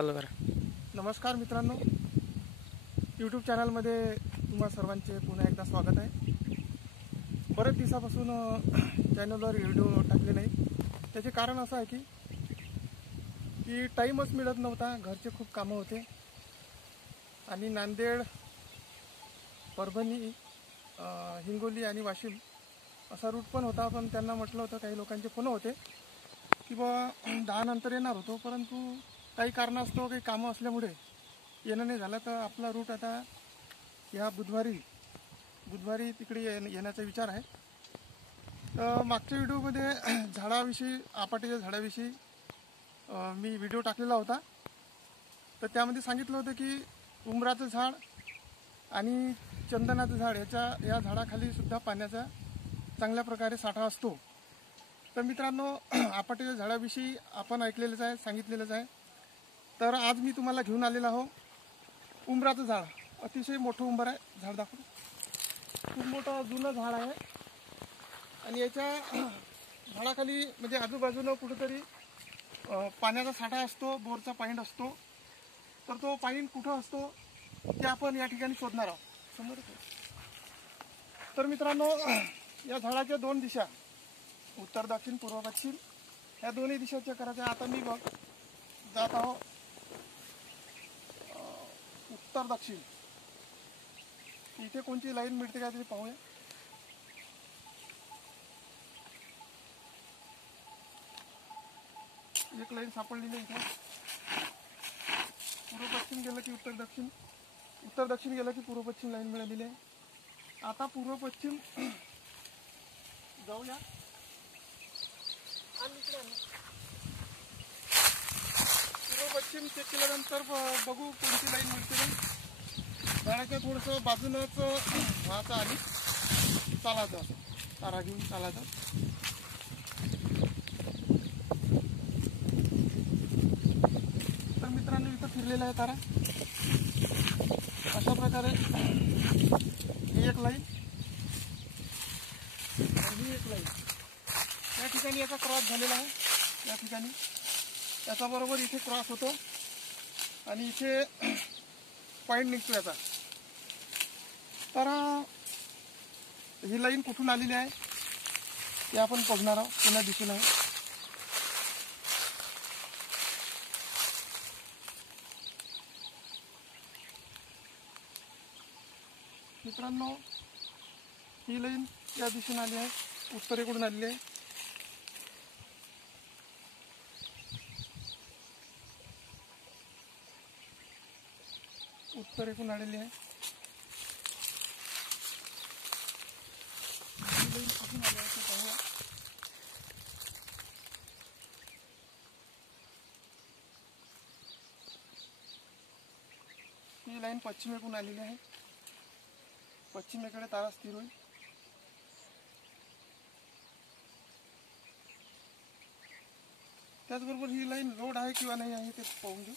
चालू करा। नमस्कार मित्रांनो, यूट्यूब चॅनलमध्ये तुम्हा सर्वांचे पुन्हा एकदा स्वागत आहे। बरेच दिवसापासून चॅनलवर व्हिडिओ टाकले नाही। त्याचे कारण असं आहे की टाईमच मिळत नव्हता, घरचे खूप कामं होते आणि नांदेड, परभणी, हिंगोली आणि वाशिम असा रूट पण होता। पण त्यांना म्हटलं होतं, काही लोकांचे फोन होते की बा 10 नंतर येणार होतो, परंतु काही कारणास्तव काही कामं असल्यामुळे येणं नाही झालं। तर आपला रूट आता या बुधवारी तिकडे येण्याचा विचार आहे। तर मागच्या व्हिडिओमध्ये झाडाविषयी, आपाटीच्या झाडाविषयी मी व्हिडिओ टाकलेला होता। तर त्यामध्ये सांगितलं होतं की उंबराचं झाड आणि चंदनाचं झाड या झाडाखाली सुद्धा पाण्याचा चांगल्या प्रकारे साठा असतो। तर मित्रांनो, आपाटीच्या झाडाविषयी आपण ऐकलेलंच आहे, सांगितलेलंच आहे। तर आज मी तुम्हाला घेऊन आलेला आहो उंबराचं झाड। अतिशय मोठं उंबर आहे, झाड दाखवतो। खूप मोठं जुनं झाड आहे आणि याच्या झाडाखाली म्हणजे आजूबाजूला कुठेतरी पाण्याचा साठा असतो, बोरचा पाईंट असतो। तर तो पाईंट कुठं असतो ते आपण या ठिकाणी शोधणार आहोत। समोर तर मित्रांनो, या झाडाच्या 2 दिशा, उत्तर दक्षिण पूर्व पश्चिम, या दोन्ही दिशा चेक करायच्या। आता मी जात आहो उत्तर दक्षिण। इथे कोणती लाईन मिळते का तरी पाहूया। एक लाईन सापडलेली आहे इथे। पूर्व पश्चिम गेलं की उत्तर दक्षिण, उत्तर दक्षिण गेलं की पूर्व पश्चिम लाईन मिळालेली आहे। आता पूर्व पश्चिम जाऊया आणि पूर्व पश्चिम चेक केल्यानंतर बघू कोणती लाईन मिळते। झाडाच्या थोडंसं बाजूनच व्हायचं आणि चालायचं, तारा घेऊन चालायचं। तर मित्रांनो, इथं फिरलेला आहे तारा। अशा प्रकारे ही एक लाईन आणि ही एक लाईन, या ठिकाणी याचा क्रॉस झालेला आहे। या ठिकाणी याच्याबरोबर इथे क्रॉस होतो आणि इथे पॉईंट निघतो याचा। तर ही लाईन कुठून आलेली आहे ते आपण बघणार आहोत, पुन्हा दिसून आहे। मित्रांनो, ही लाईन या दिशेने आली आहे, उत्तरेकडून आलेली आहे। उत्तरेकडून आलेली आहे। कुठून आली आहे ते पाहूया। ही लाईन पश्चिमेकडून आलेली आहे। पश्चिमेकडे तारा स्थिर होईल। त्याचबरोबर ही लाईन रोड आहे किंवा नाही आहे ते पाहून घेऊ।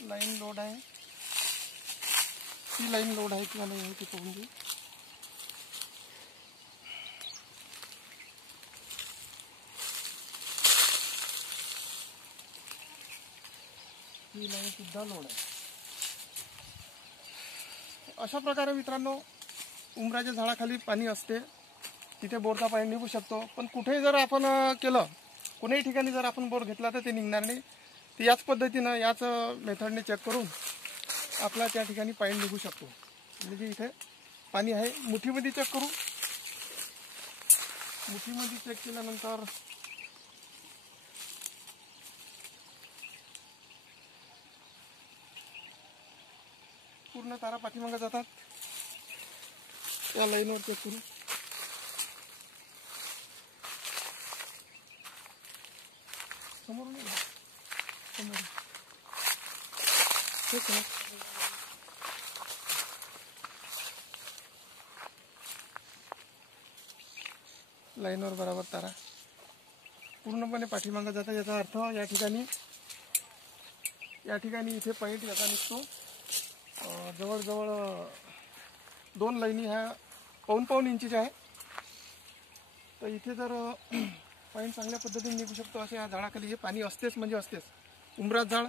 लाईन लोड आहे, ही लाईन लोड आहे किंवा नाही आहे ते पाहून घेऊ। ही लाईन सुद्धा लोड आहे। अशा प्रकारे मित्रांनो, उंबराच्या झाडाखाली पाणी असते, तिथे बोरचा पाणी निघू शकतो। पण कुठेही जर आपण केलं, कोणत्याही ठिकाणी जर आपण बोर घेतला तर ते निघणार नाही। तर याच पद्धतीनं, याच मेथडने चेक करून आपला त्या ठिकाणी पाणी निघू शकतो। म्हणजे इथे पाणी आहे। मुठीमध्ये चेक करू। मुठीमध्ये चेक केल्यानंतर पूर्ण तारा पाठीमागे जातात। या लाईनवर चेक करू। समोरून समोर ठीक आहे। लाईनवर बराबर तारा पूर्णपणे पाठीमागे जातात। याचा अर्थ या ठिकाणी इथे पॉईंट याचा निघतो। जवळजवळ 2 लाईनी ह्या 1.5 इंचीच्या आहे। तर इथे जर पाणी चांगल्या पद्धतीने निघू शकतो अशा या झाडाखाली हे पाणी असतेच म्हणजे असतेच. उंबराज झाड.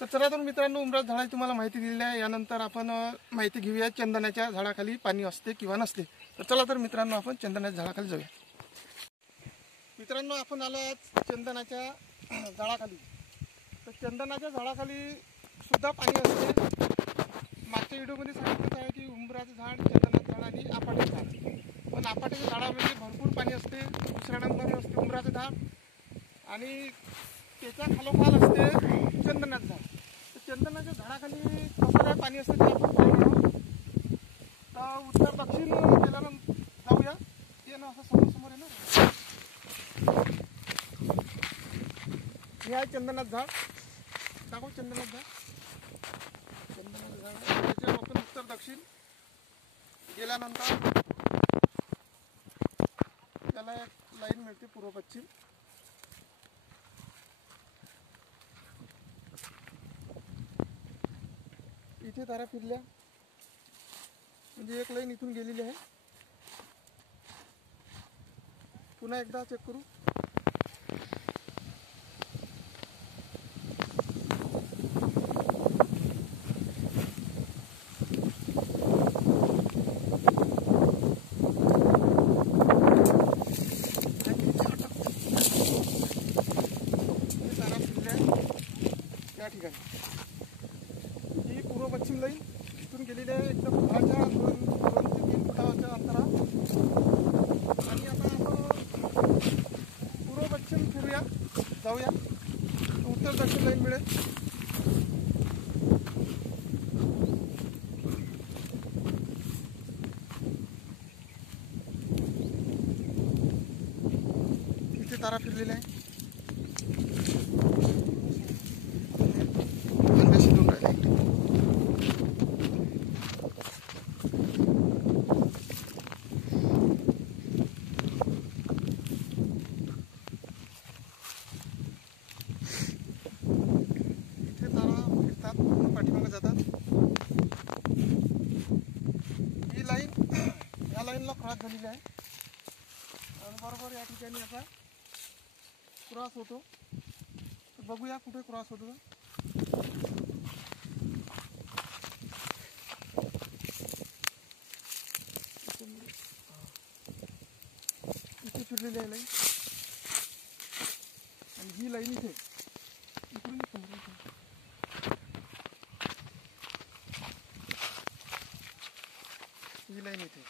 तर चला तर मित्रांनो, उंबराज झाडाची तुम्हाला माहिती दिलेली आहे. यानंतर आपण माहिती घेऊया चंदनाच्या झाडाखाली पाणी असते किंवा नसते. तर चला तर मित्रांनो, आपण चंदनाच्या झाडाखाली जाऊया. मित्रांनो, आपण आलो आज चंदनाच्या झाडाखाली. तर चंदनाच्या झाडाखाली सुद्धा पाणी असते. मागच्या व्हिडिओमध्ये सांगितलं आहे की उंबराचं झाड, चंदनाचं झाड आणि आपाट्याचं झाड. पण आपाट्याच्या झाडामध्ये भरपूर पाणी असते. दुसऱ्या नंबरवर असते उंबराचं झाड आणि त्याच्या खालोखाल असते चंदनाचं झाड. तर चंदनाच्या झाडाखाली कसं काय पाणी असते ते आपण पाहूया. तर उत्तर दक्षिण गेल्यानंतर जाऊया. ते ना असं समोर आहे ना, हे आहे चंदनाचं झाड. दाखव चंदनाचं झाड. चंदनाचं झाड त्याच्यापासून उत्तर दक्षिण गेल्यानंतर त्याला एक लाईन मिळते पूर्व पश्चिम. इथे तारा फिरल्या म्हणजे एक लाईन इथून गेलेली आहे. पुन्हा एकदा चेक करू. या ठिकाणी ही पूर्व पश्चिम लाईन इथून गेलेली आहे एकदम फुटाच्या 2 ते 3 फुटाच्या अंतरावर. आणि आता आपण पूर्व पश्चिम फिरूया, जाऊया. उत्तर दक्षिण लाईन मिळेल. इथे तारा फिरलेला आहे. पाठीमागे जातात. ही लाईन या लाईनला क्रॉस झालेली आहे आणि बरोबर या ठिकाणी आता क्रॉस होतो. तर बघूया कुठे क्रॉस होतो. इथे फिरलेली आहे लाईन आणि ही लाईन इथे इकडून ही लाईन इथे.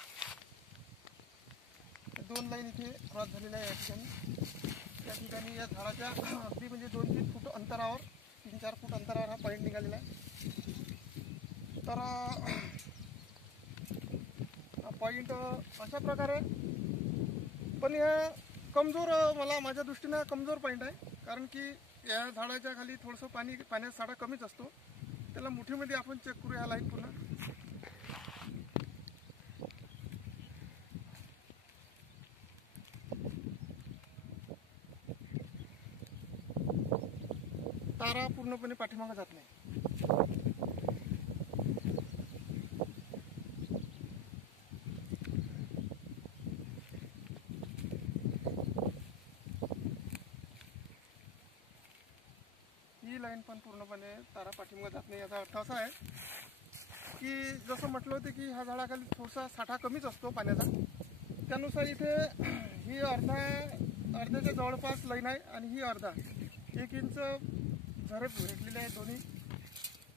2 लाईन इथे क्रॉस झालेल्या आहे या ठिकाणी. त्या ठिकाणी या झाडाच्या अगदी म्हणजे 2-3 फूट अंतरावर, 3-4 फूट अंतरावर हा पॉईंट निघालेला आहे. तर हा पॉईंट अशा प्रकारे, पण हे कमजोर, मला माझ्या दृष्टीनं कमजोर पॉईंट आहे. कारण की या झाडाच्या खाली थोडंसं पाण्याचा साठा कमीच असतो. त्याला मुठीमध्ये आपण चेक करू या लाईन पुन्हा. तारा पूर्णपणे पाठीमागे जात नाही. ही लाईन पण पूर्णपणे तारा पाठीमागे जात नाही. याचा अर्थ असा आहे की जसं म्हटलं होतं की ह्या झाडाखाली थोडासा साठा कमीच असतो पाण्याचा. त्यानुसार इथे ही अर्ध्याच्या जवळपास लाईन आहे आणि ही अर्धा 1 इंच झरे भेटलेले आहेत दोन्ही.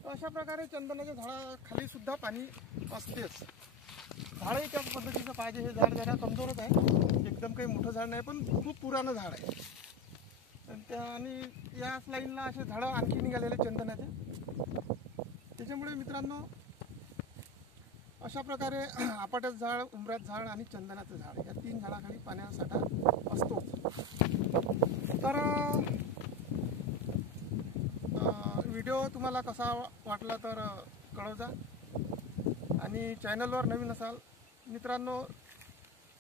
अशा प्रकारे चंदनाच्या झाडाखाली सुद्धा पाणी असतेच. झाडही त्याच पद्धतीचं पाहिजे. हे झाड जरा कमजोरच आहे, एकदम काही मोठं झाड नाही, पण खूप पुराणं झाड आहे. आणि याच लाईनला असे झाडं आणखी निघालेले चंदनाचे. त्याच्यामुळे मित्रांनो, अशा प्रकारे आपाट्याचं झाड, उंबराचं झाड आणि चंदनाचं झाड या 3 झाडाखाली पाण्याचा साठा असतोच. तर व्हिडिओ तुम्हाला कसा वाटला तर कळवा. आणि चॅनलवर नवीन असाल मित्रांनो,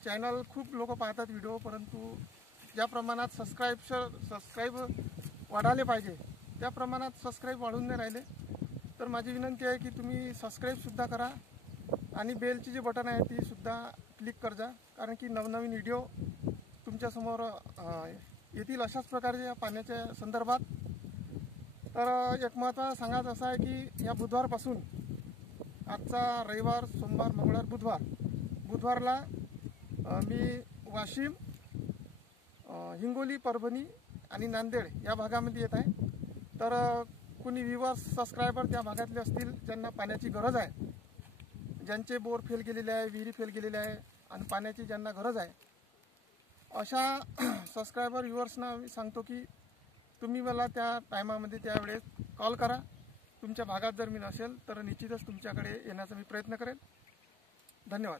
चॅनल खूप लोक पाहतात व्हिडिओ, परंतु ज्या प्रमाणात सबस्क्राईब वाढायला पाहिजे त्या प्रमाणात सबस्क्राईब वाढून नाही राहिले. तर माझी विनंती आहे की तुम्ही सबस्क्राईबसुद्धा करा आणि बेलची जी बटन आहे ती सुद्धा क्लिक कर जा. कारण की नवनवीन व्हिडिओ तुमच्यासमोर येतील अशाच प्रकारच्या पाण्याच्या संदर्भात. तर एक महत्त्वाचं सांगायचं असं आहे की या बुधवारपासून, आजचा रविवार, सोमवार, मंगळवार, बुधवारला मी वाशिम, हिंगोली, परभणी आणि नांदेड या भागामध्ये येत आहे. तर कुणी व्ह्यूअर्स, सबस्क्रायबर त्या भागातले असतील ज्यांना पाण्याची गरज आहे, ज्यांचे बोर फेल गेलेले आहे, विहिरी फेल गेलेले आहे आणि पाण्याची ज्यांना गरज आहे, अशा सबस्क्रायबर व्ह्यूअर्सना मी सांगतो की तुम्ही मला त्या टायमामध्ये त्यावेळेस कॉल करा. तुमच्या भागात जर मी नसेल तर निश्चितच तुमच्याकडे येण्याचा मी प्रयत्न करेन. धन्यवाद.